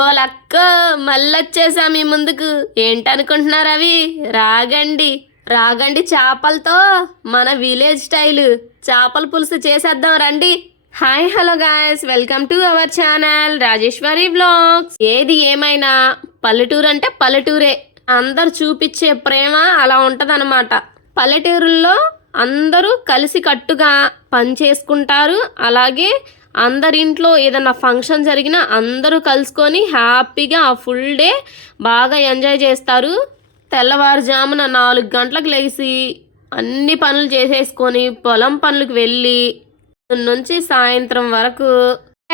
ఓలక్క మళ్ళొచ్చేసా మీ ముందుకు. ఏంటనుకుంటున్నారు అవి? రాగండి రాగండి చేపలతో మన విలేజ్ స్టైల్ చేపల పులుసు చేసేద్దాం రండి. Hi hello guys, welcome to our channel Rajeshwari vlogs. ఏది ఏమైనా పల్లెటూరు అంటే పల్లెటూరే. అందరు చూపించే ప్రేమ అలా ఉంటదన్నమాట. పల్లెటూరుల్లో అందరూ కలిసి కట్టుగా పని చేసుకుంటారు. అలాగే అందరింట్లో ఏదన్నా ఫంక్షన్ జరిగినా అందరూ కలుసుకొని హ్యాపీగా ఆ ఫుల్ డే బాగా ఎంజాయ్ చేస్తారు. తెల్లవారుజామున 4 గంటలకు లేచి అన్ని పనులు చేసేసుకొని పొలం పనులకు వెళ్ళి నుంచి సాయంత్రం వరకు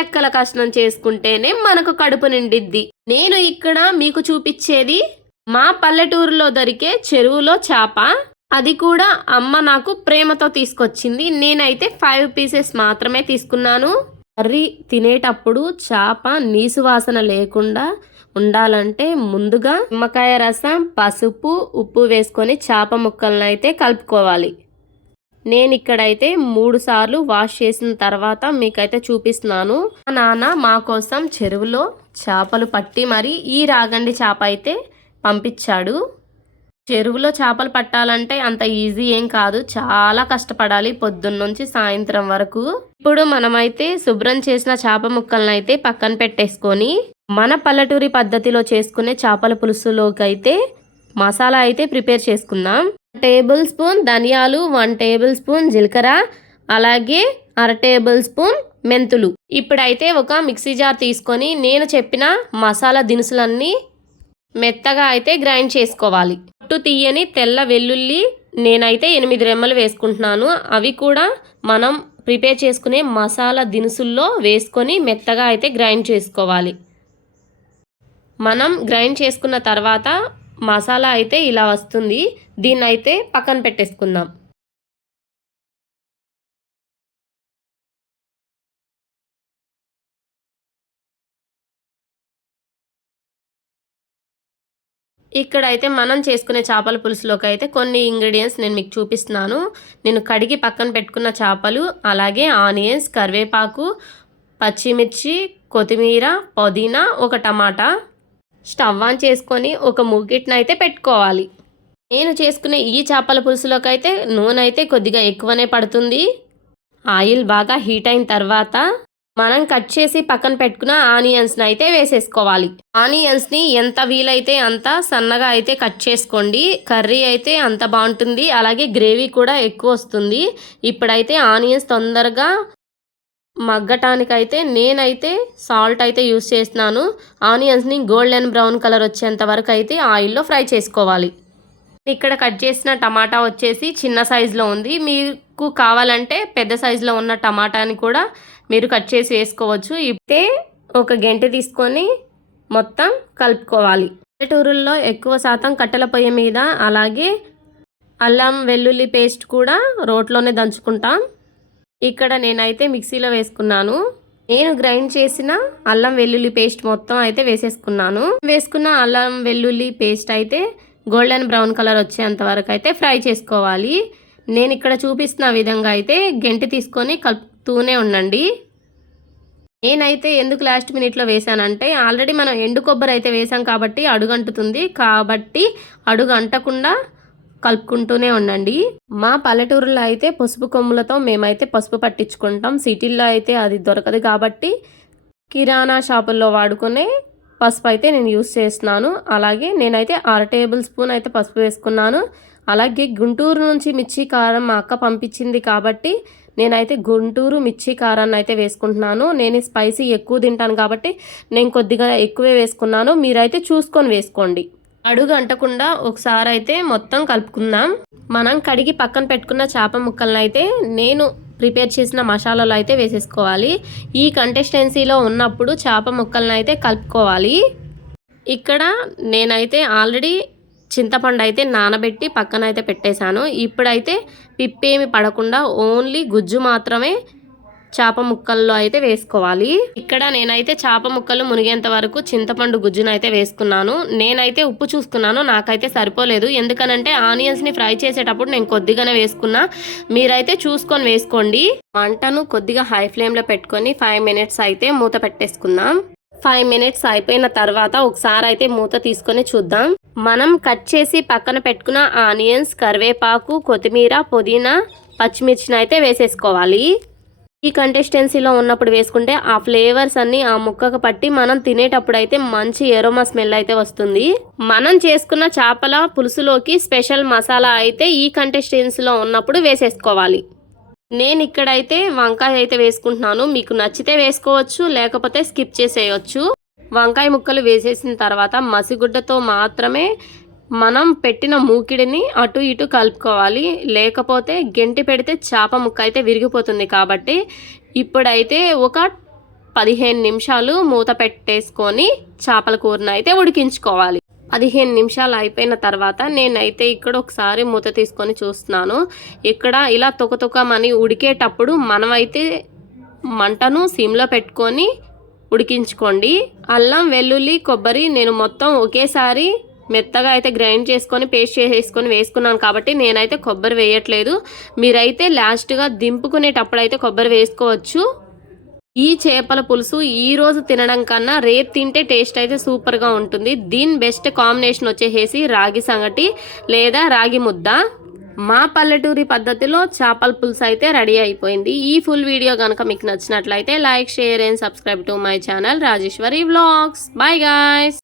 ఎక్కల కష్టం చేసుకుంటేనే మనకు కడుపు నిండిద్ది. నేను ఇక్కడ మీకు చూపించేది మా పల్లెటూరులో దొరికే చెరువులో చేప. అది కూడా అమ్మ నాకు ప్రేమతో తీసుకొచ్చింది. నేనైతే 5 పీసెస్ మాత్రమే తీసుకున్నాను. కర్రీ తినేటప్పుడు చేప నీసు వాసన లేకుండా ఉండాలంటే ముందుగా నిమ్మకాయ రసం, పసుపు, ఉప్పు వేసుకొని చేప ముక్కలను అయితే కలుపుకోవాలి. నేను ఇక్కడైతే 3 సార్లు వాష్ చేసిన తర్వాత మీకైతే చూపిస్తున్నాను. మా నాన్న మా కోసం చెరువులో చేపలు పట్టి మరి ఈ రాగండి చేప అయితే పంపించాడు. చెరువులో చేపలు పట్టాలంటే అంత ఈజీ ఏం కాదు, చాలా కష్టపడాలి పొద్దున్న నుంచి సాయంత్రం వరకు. ఇప్పుడు మనమైతే శుభ్రం చేసిన చేప ముక్కలను అయితే పక్కన పెట్టేసుకొని మన పల్లెటూరి పద్ధతిలో చేసుకునే చేపల పులుసులోకి అయితే మసాలా అయితే ప్రిపేర్ చేసుకుందాం. 1 టేబుల్ స్పూన్ ధనియాలు, 1 టేబుల్ స్పూన్ జీలకర్ర, అలాగే 1/2 టేబుల్ స్పూన్ మెంతులు. ఇప్పుడైతే ఒక మిక్సీ జార్ తీసుకొని నేను చెప్పిన మసాలా దినుసులన్నీ మెత్తగా అయితే గ్రైండ్ చేసుకోవాలి. పొట్టు తీయని తెల్ల వెల్లుల్లి నేనైతే 8 రెమ్మలు వేసుకుంటున్నాను. అవి కూడా మనం ప్రిపేర్ చేసుకునే మసాలా దినుసుల్లో వేసుకొని మెత్తగా అయితే గ్రైండ్ చేసుకోవాలి. మనం గ్రైండ్ చేసుకున్న తర్వాత మసాలా అయితే ఇలా వస్తుంది. దీన్ని అయితే పక్కన పెట్టేసుకుందాం. ఇక్కడైతే మనం చేసుకునే చేపల పులుసులోకి అయితే కొన్ని ఇంగ్రీడియంట్స్ నేను మీకు చూపిస్తున్నాను. నేను కడిగి పక్కన పెట్టుకున్న చేపలు, అలాగే ఆనియన్స్, కరివేపాకు, పచ్చిమిర్చి, కొత్తిమీర, పుదీనా, ఒక టమాటా. స్టవ్ ఆన్ చేసుకొని ఒక మూగిట్ని అయితే పెట్టుకోవాలి. నేను చేసుకునే ఈ చేపల పులుసులోకి అయితే నూనె అయితే కొద్దిగా ఎక్కువనే పడుతుంది. ఆయిల్ బాగా హీట్ అయిన తర్వాత మనం కట్ చేసి పక్కన పెట్టుకున్న ఆనియన్స్ని అయితే వేసేసుకోవాలి. ఆనియన్స్ని ఎంత వీలైతే అంత సన్నగా అయితే కట్ చేసుకోండి. కర్రీ అయితే అంత బాగుంటుంది, అలాగే గ్రేవీ కూడా ఎక్కువ వస్తుంది. ఇప్పుడైతే ఆనియన్స్ తొందరగా మగ్గటానికైతే నేనైతే సాల్ట్ అయితే యూస్ చేస్తున్నాను. ఆనియన్స్ని గోల్డెన్ బ్రౌన్ కలర్ వచ్చేంత వరకు అయితే ఆయిల్లో ఫ్రై చేసుకోవాలి. ఇక్కడ కట్ చేసిన టమాటా వచ్చేసి చిన్న సైజులో ఉంది. మీకు కావాలంటే పెద్ద సైజులో ఉన్న టమాటాని కూడా మీరు కట్ చేసి వేసుకోవచ్చు. ఇప్పుడే ఒక గెంటె తీసుకొని మొత్తం కలుపుకోవాలి. పల్లెటూరుల్లో ఎక్కువ శాతం కట్టెల పొయ్యి మీద, అలాగే అల్లం వెల్లుల్లి పేస్ట్ కూడా రోట్లోనే దంచుకుంటాం. ఇక్కడ నేనైతే మిక్సీలో వేసుకున్నాను. నేను గ్రైండ్ చేసిన అల్లం వెల్లుల్లి పేస్ట్ మొత్తం అయితే వేసేసుకున్నాను. వేసుకున్న అల్లం వెల్లుల్లి పేస్ట్ అయితే గోల్డెన్ బ్రౌన్ కలర్ వచ్చేంత వరకు అయితే ఫ్రై చేసుకోవాలి. నేను ఇక్కడ చూపిస్తున్న విధంగా అయితే గెంటి తీసుకొని కలుపుతూనే ఉండండి. నేనైతే ఎందుకు లాస్ట్ మినిట్లో వేసానంటే ఆల్రెడీ మనం ఎండు కొబ్బరి అయితే వేసాం కాబట్టి అడుగంటుతుంది. కాబట్టి అడుగు అంటకుండా కలుపుకుంటూనే ఉండండి. మా పల్లెటూరులో అయితే పసుపు కొమ్ములతో మేమైతే పసుపు పట్టించుకుంటాం. సిటీల్లో అయితే అది దొరకదు కాబట్టి కిరాణా షాపుల్లో వాడుకునే పసుపు అయితే నేను యూస్ చేస్తున్నాను. అలాగే నేనైతే 1/2 టేబుల్ స్పూన్ అయితే పసుపు వేసుకున్నాను. అలాగే గుంటూరు నుంచి మిర్చి కారం మా అక్క పంపించింది కాబట్టి నేనైతే గుంటూరు మిర్చి కారాన్ని అయితే వేసుకుంటున్నాను. నేను స్పైసీ ఎక్కువ తింటాను కాబట్టి నేను కొద్దిగా ఎక్కువే వేసుకున్నాను. మీరైతే చూసుకొని వేసుకోండి. అడుగు అంటకుండా ఒకసారి అయితే మొత్తం కలుపుకుందాం. మనం కడిగి పక్కన పెట్టుకున్న చేప ముక్కలను అయితే నేను ప్రిపేర్ చేసిన మసాలాలు అయితే వేసేసుకోవాలి. ఈ కన్సిస్టెన్సీలో ఉన్నప్పుడు చేప ముక్కలను అయితే కలుపుకోవాలి. ఇక్కడ నేనైతే ఆల్రెడీ చింతపండు అయితే నానబెట్టి పక్కన అయితే పెట్టేశాను. ఇప్పుడైతే పిప్పేమి పడకుండా ఓన్లీ గుజ్జు మాత్రమే చేప ముక్కల్లో అయితే వేసుకోవాలి. ఇక్కడ నేనైతే చేప ముక్కలు మునిగేంత వరకు చింతపండు గుజ్జును అయితే వేసుకున్నాను. నేనైతే ఉప్పు చూసుకున్నాను, నాకైతే సరిపోలేదు. ఎందుకనంటే ఆనియన్స్ని ఫ్రై చేసేటప్పుడు నేను కొద్దిగానే వేసుకున్నా. మీరైతే చూసుకొని వేసుకోండి. మంటను కొద్దిగా హై ఫ్లేమ్లో పెట్టుకొని 5 మినిట్స్ అయితే మూత పెట్టేసుకుందాం. 5 మినిట్స్ అయిపోయిన తర్వాత ఒకసారి అయితే మూత తీసుకొని చూద్దాం. మనం కట్ చేసి పక్కన పెట్టుకున్న ఆనియన్స్, కరివేపాకు, కొత్తిమీర, పుదీనా, పచ్చిమిర్చిని అయితే వేసేసుకోవాలి. ఈ కన్సిస్టెన్సీలో ఉన్నప్పుడు వేసుకుంటే ఆ ఫ్లేవర్స్ అన్నీ ఆ ముక్కకు పట్టి మనం తినేటప్పుడు అయితే మంచి ఎరోమా స్మెల్ అయితే వస్తుంది. మనం చేసుకున్న చేపల పులుసులోకి స్పెషల్ మసాలా అయితే ఈ కన్సిస్టెన్సీలో ఉన్నప్పుడు వేసేసుకోవాలి. నేను ఇక్కడైతే వంకాయ అయితే వేసుకుంటున్నాను. మీకు నచ్చితే వేసుకోవచ్చు, లేకపోతే స్కిప్ చేసేయచ్చు. వంకాయ ముక్కలు వేసేసిన తర్వాత మసిగుడ్డతో మాత్రమే మనం పెట్టిన మూకిడిని అటు ఇటు కలుపుకోవాలి. లేకపోతే గెంటి పెడితే చేప ముక్క అయితే విరిగిపోతుంది. కాబట్టి ఇప్పుడైతే ఒక 15 నిమిషాలు మూత పెట్టేసుకొని చేపల కూరను అయితే ఉడికించుకోవాలి. 15 నిమిషాలు అయిపోయిన తర్వాత నేనైతే ఇక్కడ ఒకసారి మూత తీసుకొని చూస్తున్నాను. ఇక్కడ ఇలా తొకతొకమని ఉడికేటప్పుడు మనమైతే మంటను సిమ్లో పెట్టుకొని ఉడికించుకోండి. అల్లం, వెల్లుల్లి, కొబ్బరి నేను మొత్తం ఒకేసారి మెత్తగా అయితే గ్రైండ్ చేసుకొని పేస్ట్ చేసేసుకొని వేసుకున్నాను కాబట్టి నేనైతే కొబ్బరి వేయట్లేదు. మీరైతే లాస్ట్గా దింపుకునేటప్పుడు అయితే కొబ్బరి వేసుకోవచ్చు. ఈ చేపల పులుసు ఈరోజు తినడం కన్నా రేపు తింటే టేస్ట్ అయితే సూపర్గా ఉంటుంది. దీని బెస్ట్ కాంబినేషన్ వచ్చేసి రాగి సంగటి లేదా రాగి ముద్ద. మా పల్లెటూరి పద్ధతిలో చేపల పులుసు అయితే రెడీ అయిపోయింది. ఈ ఫుల్ వీడియో కనుక మీకు నచ్చినట్లయితే like, share and subscribe to my channel Rajeshwari vlogs. Bye guys.